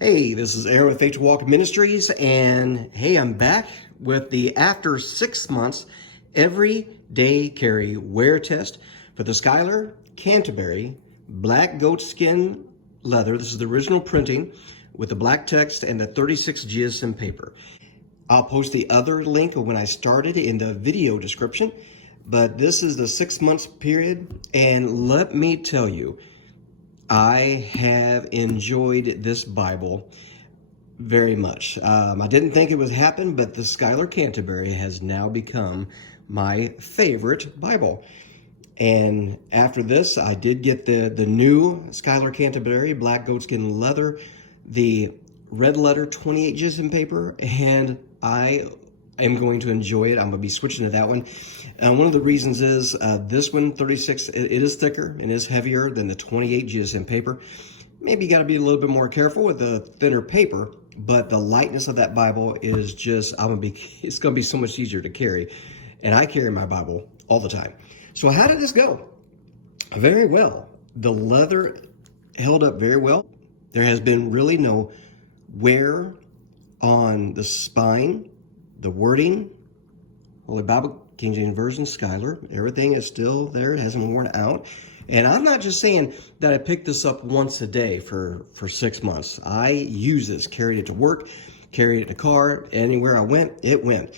Hey, this is Aaron with Walk Ministries, and hey, I'm back with the after 6 months everyday carry wear test for the Schuyler Canterbury black goat skin leather. This is the original printing with the black text and the 36 GSM paper. I'll post the other link of when I started in the video description, but this is the 6 months period, and let me tell you, I have enjoyed this Bible very much. I didn't think it would happen, but the Schuyler Canterbury has now become my favorite Bible. And after this, I did get the new Schuyler Canterbury black goatskin leather, the red letter 28 GSM paper, and I am going to enjoy it. I'm going to be switching to that one. One of the reasons is this one, 36, it is thicker and is heavier than the 28 GSM paper. Maybe you got to be a little bit more careful with the thinner paper, but the lightness of that Bible is just, it's going to be so much easier to carry. And I carry my Bible all the time. So how did this go? Very well. The leather held up very well. There has been really no wear on the spine, the wording, Holy Bible, King James Version, Schuyler, everything is still there. It hasn't worn out. And I'm not just saying that I picked this up once a day for 6 months. I use this, carried it to work, carried it in the car, anywhere I went, it went.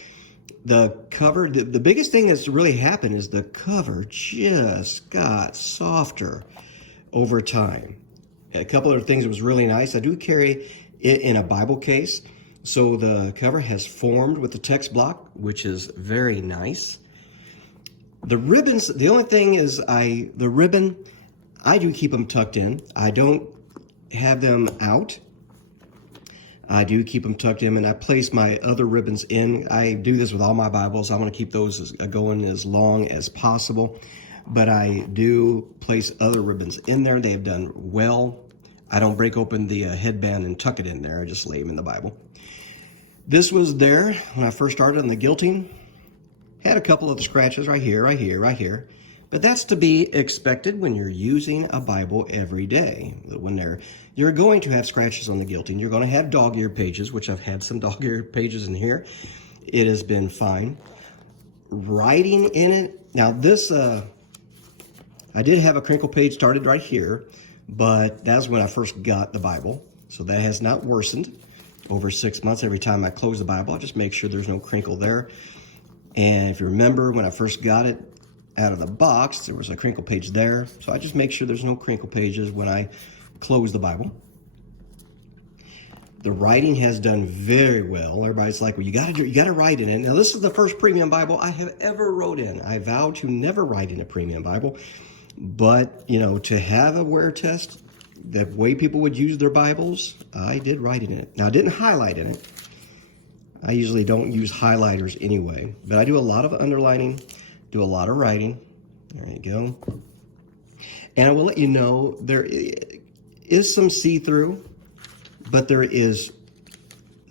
The cover, the biggest thing that's really happened is the cover just got softer over time. A couple of things that was really nice. I do carry it in a Bible case. So the cover has formed with the text block, which is very nice. The ribbons, the only thing is the ribbon, I do keep them tucked in. I don't have them out. I do keep them tucked in, and I place my other ribbons in. I do this with all my Bibles. I want to keep those going as long as possible, but I do place other ribbons in there. They have done well. I don't break open the headband and tuck it in there. I just leave them in the Bible. This was there when I first started on the gilting. Had a couple of the scratches right here, right here, right here. But that's to be expected when you're using a Bible every day. You're going to have scratches on the gilting. You're going to have dog-eared pages, which I've had some dog-eared pages in here. It has been fine. Writing in it. Now this, I did have a crinkle page started right here, but that's when I first got the Bible. So that has not worsened. Over 6 months, every time I close the Bible, I just make sure there's no crinkle there. And if you remember, when I first got it out of the box, there was a crinkle page there. So I just make sure there's no crinkle pages when I close the Bible. The writing has done very well. Everybody's like, well, you got to write in it. Now, this is the first premium Bible I have ever wrote in. I vow to never write in a premium Bible. But, to have a wear test, the way people would use their Bibles, I did write in it. Now, I didn't highlight in it. I usually don't use highlighters anyway, but I do a lot of underlining, do a lot of writing. There you go. And I will let you know, there is some see-through, but there is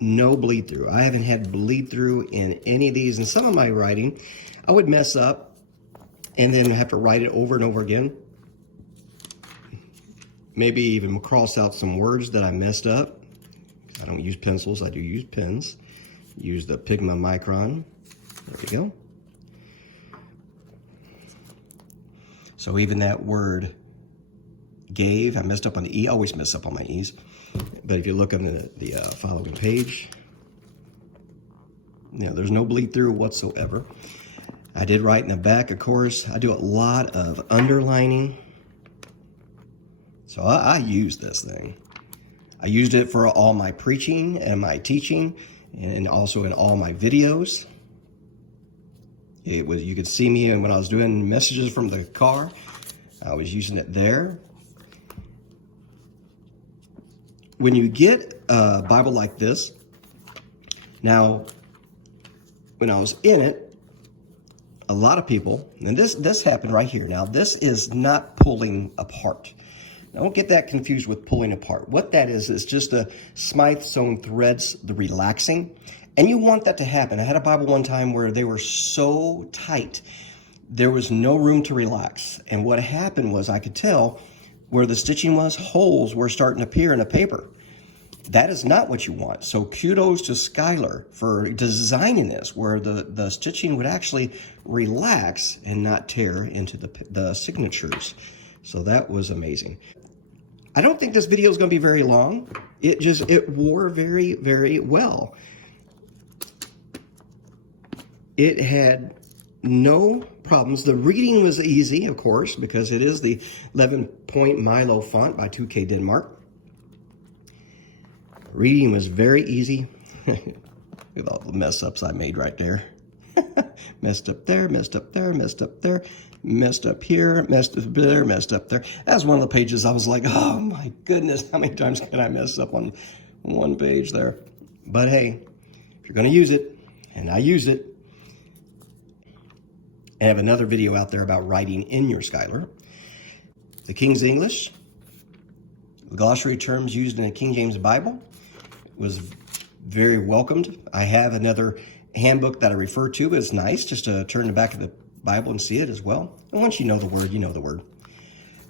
no bleed-through. I haven't had bleed-through in any of these. And some of my writing, I would mess up and then have to write it over and over again. Maybe even cross out some words that I messed up. I don't use pencils, I do use pens. Use the Pigma Micron. There we go. So even that word gave, I messed up on the E. I always mess up on my E's. But if you look on the following page, there's no bleed through whatsoever. I did write in the back, of course. I do a lot of underlining. So I use this thing. I used it for all my preaching and my teaching, and also in all my videos. You could see me when I was doing messages from the car. I was using it there. When you get a Bible like this, now, when I was in it, a lot of people, and this happened right here. Now, this is not pulling apart. Don't get that confused with pulling apart. What that is just a Smythe sewn threads, the relaxing. And you want that to happen. I had a Bible one time where they were so tight, there was no room to relax. And what happened was I could tell where the stitching was, holes were starting to appear in the paper. that is not what you want. So kudos to Schuyler for designing this, where the stitching would actually relax and not tear into the signatures. So that was amazing. I don't think this video is going to be very long. It wore very, very well. It had no problems. The reading was easy, of course, because it is the 11-point Milo font by 2K Denmark. Reading was very easy. With all the mess ups I made right there. Messed up there, messed up there, messed up there, messed up here, messed up there, messed up there. That's one of the pages I was like, oh my goodness, how many times can I mess up on one page there? But hey, if you're going to use it, and I use it, I have another video out there about writing in your Schuyler. The King's English, the glossary terms used in the King James Bible was very welcomed. I have another handbook that I refer to, but it's nice just to turn the back of the Bible and see it as well. And once you know the word, you know the word.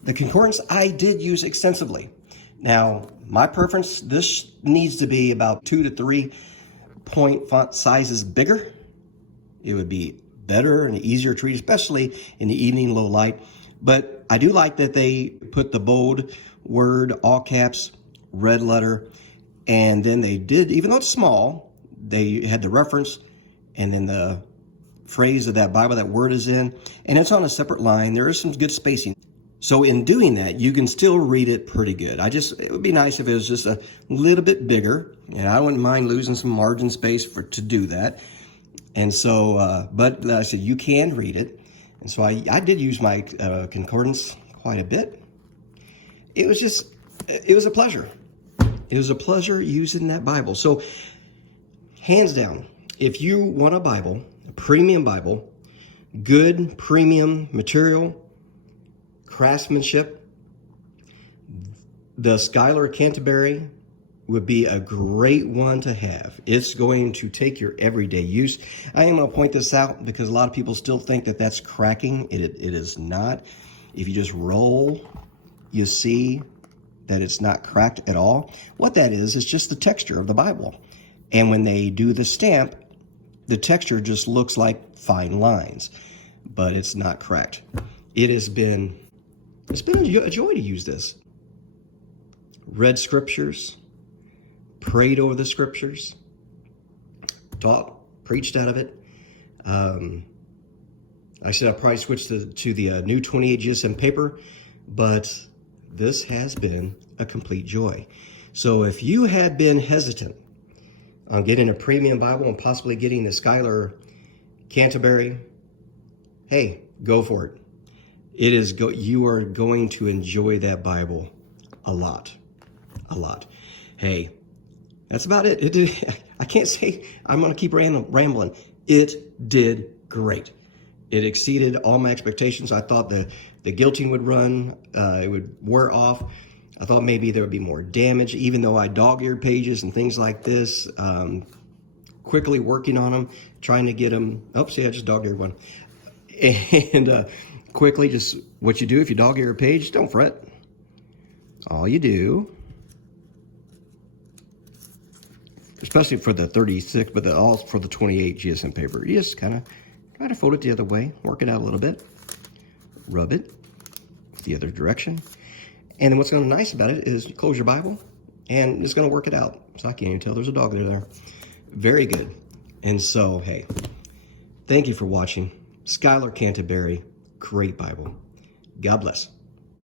The Concordance I did use extensively. Now, my preference, this needs to be about 2 to 3 point font sizes bigger. It would be better and easier to read, especially in the evening, low light. But I do like that they put the bold word, all caps, red letter, and then they did, even though it's small, they had the reference and then the phrase of that Bible that word is in, and it's on a separate line. There is some good spacing. So in doing that, you can still read it pretty good. It would be nice if it was just a little bit bigger, and I wouldn't mind losing some margin space to do that. And so, but like I said, you can read it. And so I did use my Concordance quite a bit. It was a pleasure. It was a pleasure using that Bible. So hands down, if you want a Bible, a premium Bible, good premium material, craftsmanship, the Schuyler Canterbury would be a great one to have. It's going to take your everyday use. I am going to point this out because a lot of people still think that that's cracking. It is not. If you just roll, you see that it's not cracked at all. What that is just the texture of the Bible. And when they do the stamp, the texture just looks like fine lines, but it's not cracked. It's been a joy to use this. Read scriptures, prayed over the scriptures, taught, preached out of it. I said I'll probably switch to the new 28 GSM paper, but this has been a complete joy. So if you had been hesitant on getting a premium Bible and possibly getting the Schuyler Canterbury, hey, go for it. You are going to enjoy that Bible a lot. Hey, that's about it. I can't say, I'm going to keep rambling. It did great. It exceeded all my expectations. I thought the guilting would run, it would wear off. I thought maybe there would be more damage, even though I dog-eared pages and things like this. Quickly working on them, trying to get them. Oh, see, I just dog-eared one. And quickly, just what you do if you dog-ear a page, don't fret. All you do, especially for the 36, but also for the 28 GSM paper, you just kind of try to fold it the other way, work it out a little bit, rub it the other direction. And then what's going to be nice about it is you close your Bible and it's going to work it out. So I can't even tell there's a dog there. Very good. And so, hey, thank you for watching. Schuyler Canterbury, great Bible. God bless.